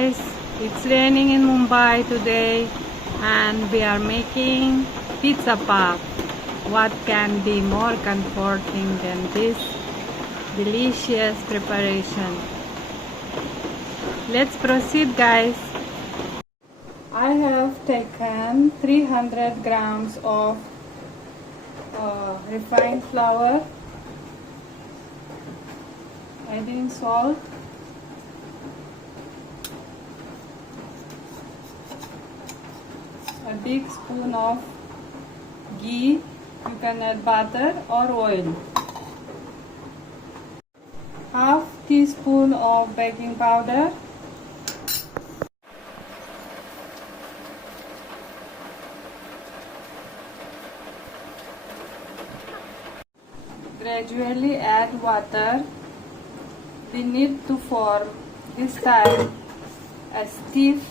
guys, it's raining in Mumbai today and we are making pizza puff. What can be more comforting than this delicious preparation? Let's proceed, guys. I have taken 300 grams of refined flour, adding salt, a big spoon of ghee, you can add butter or oil, half teaspoon of baking powder, gradually add water. We need to form this time a stiff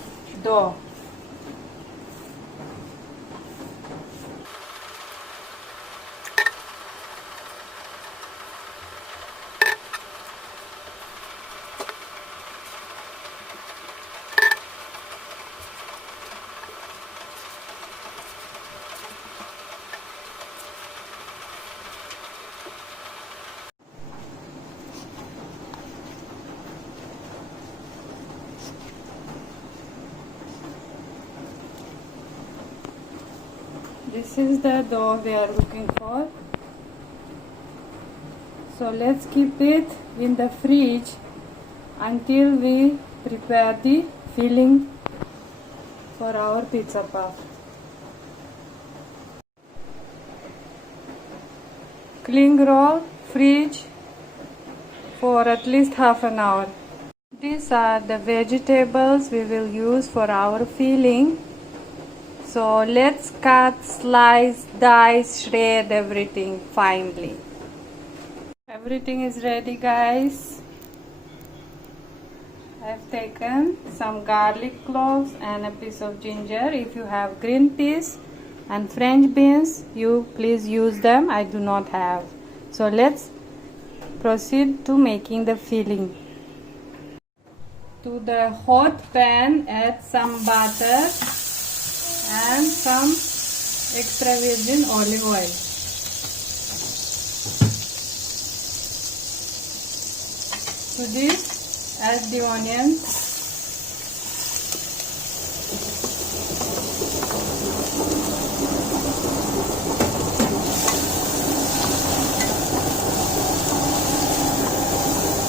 dough. This is the dough we are looking for. So let's keep it in the fridge until we prepare the filling for our pizza puff. Cling roll, fridge for at least half an hour. These are the vegetables we will use for our filling. So let's cut, slice, dice, shred everything finely. Everything is ready, guys. I've taken some garlic cloves and a piece of ginger. If you have green peas and French beans, you please use them. I do not have. So let's proceed to making the filling. To the hot pan, add some butter and some extra virgin olive oil. To this, add the onions,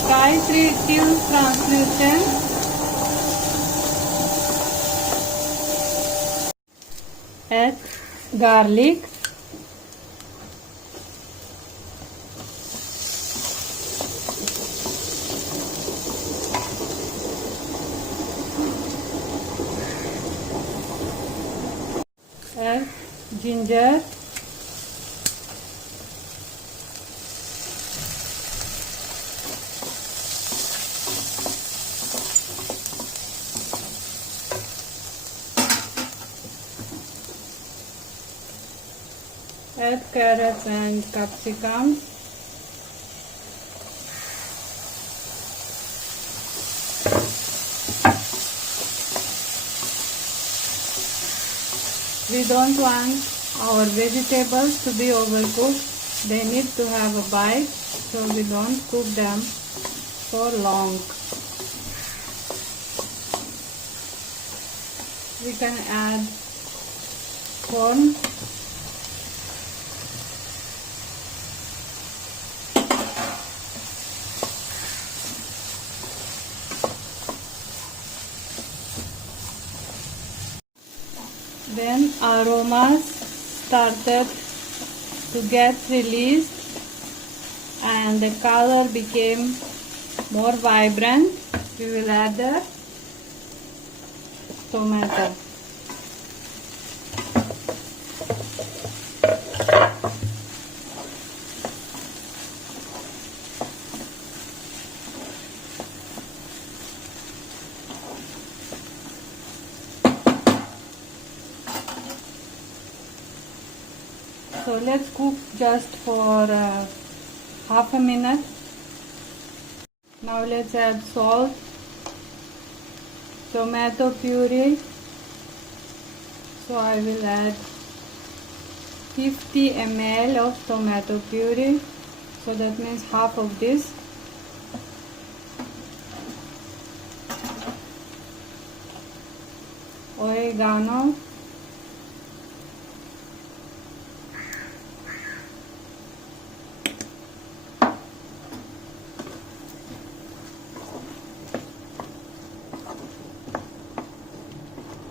fry till translucent. Add garlic, add ginger, add carrots and capsicums, we don't want our vegetables to be overcooked. They need to have a bite, so we don't cook them for long. We can add corn, then aromas started to get released and the color became more vibrant. We will add the tomato. So let's cook just for half a minute. Now let's add salt, tomato puree. So I will add 50 ml of tomato puree. So that means half of this. Oregano.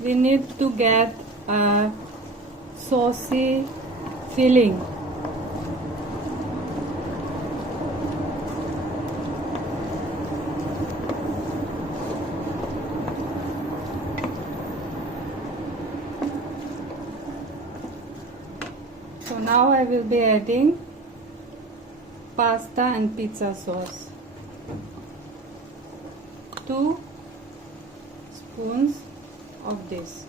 We need to get a saucy filling. So now I will be adding pasta and pizza sauce. 2 spoons of this.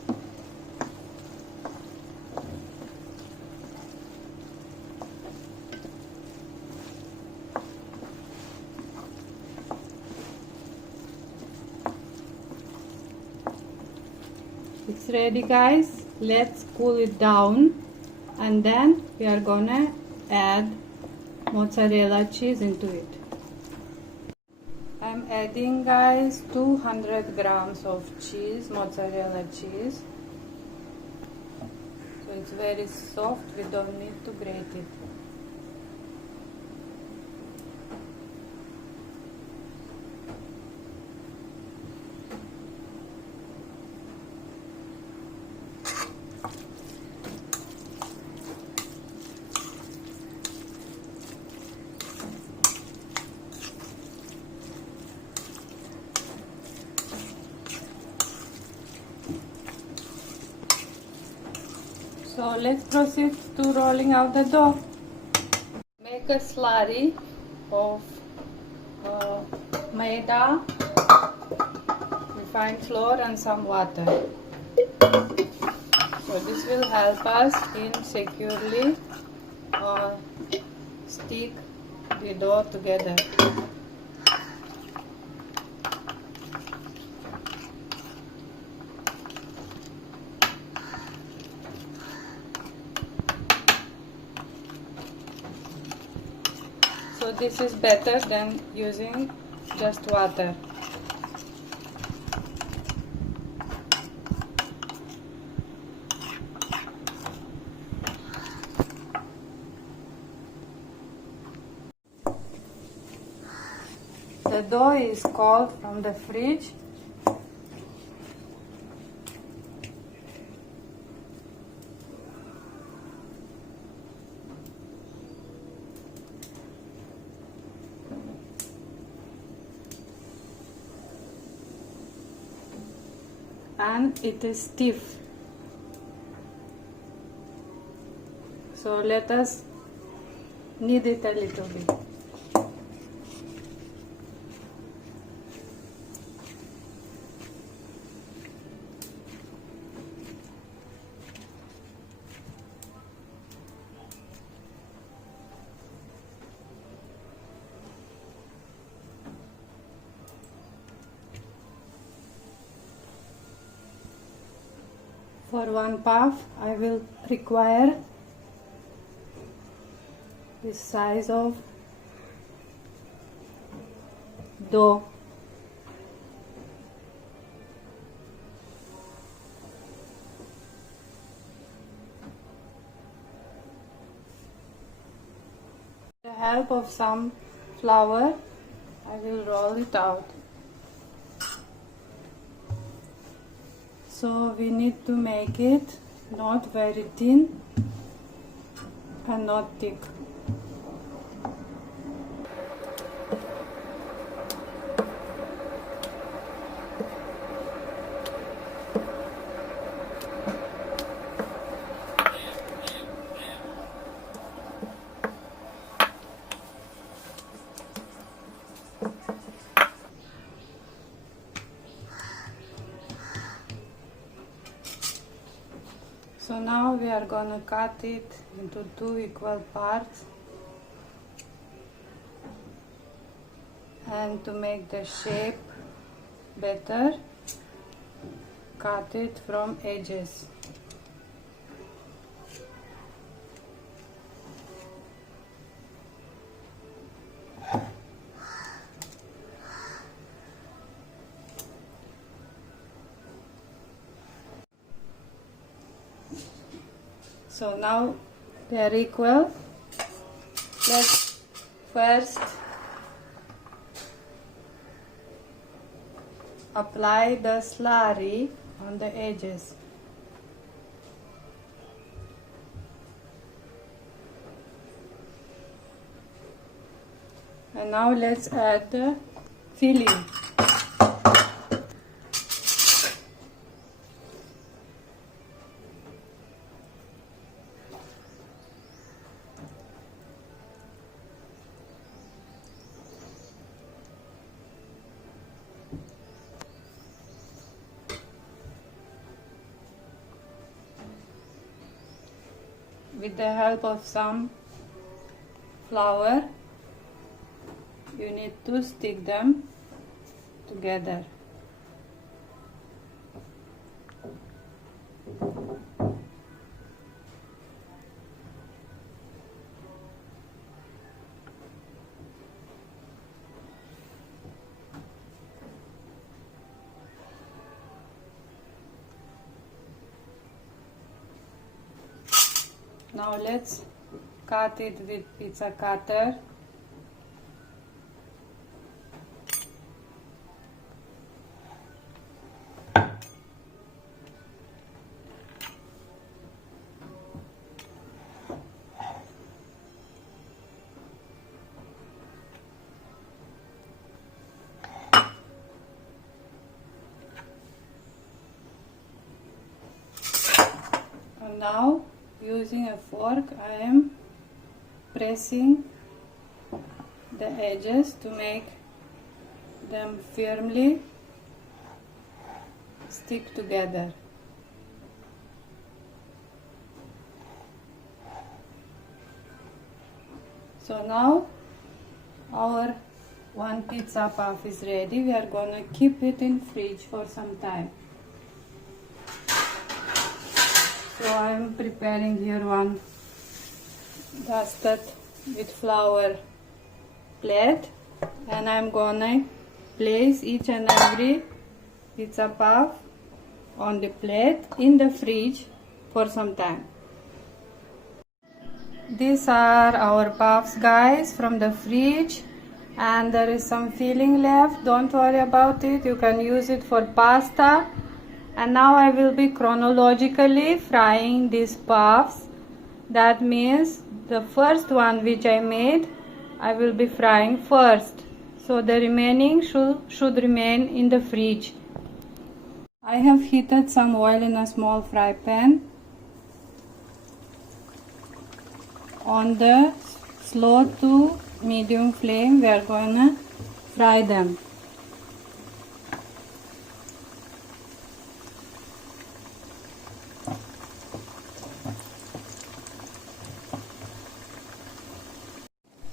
It's ready, guys. Let's cool it down and then we are gonna add mozzarella cheese into it. I'm adding, guys, 200 grams of cheese, mozzarella cheese. So it's very soft, we don't need to grate it. So let's proceed to rolling out the dough. Make a slurry of maida, refined flour and some water. So this will help us in securely stick the dough together. So this is better than using just water. The dough is cold from the fridge. And it is stiff. So let us knead it a little bit. For one puff, I will require this size of dough. With the help of some flour, I will roll it out. So we need to make it not very thin and not thick. So now we are gonna cut it into 2 equal parts, and to make the shape better, cut it from edges. So now they are equal. Let's first apply the slurry on the edges. And now let's add the filling. With the help of some flour, you need to stick them together. Now let's cut it with pizza cutter. And now, using a fork, I am pressing the edges to make them firmly stick together. So now our one pizza puff is ready. We are gonna keep it in fridge for some time. So I am preparing here one dusted with flour plate, and I am gonna place each and every pizza puff on the plate in the fridge for some time. These are our puffs, guys, from the fridge, and there is some filling left. Don't worry about it, you can use it for pasta. And now I will be chronologically frying these puffs. That means the first one which I made, I will be frying first. So the remaining should remain in the fridge. I have heated some oil in a small fry pan. On the slow to medium flame, we are gonna fry them.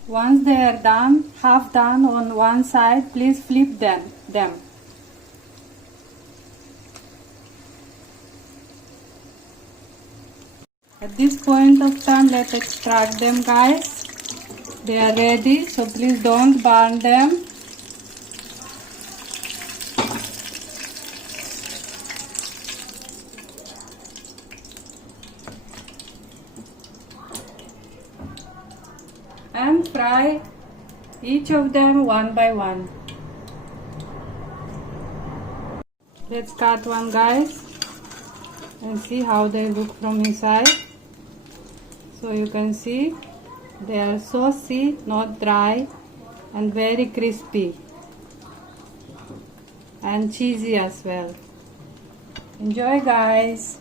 Once they are done, half done on one side, please flip them. At this point of time, let's extract them, guys. They are ready, so please don't burn them. And fry each of them one by one. Let's cut one, guys, and see how they look from inside. So you can see they are saucy, not dry, and very crispy and cheesy as well. Enjoy, guys.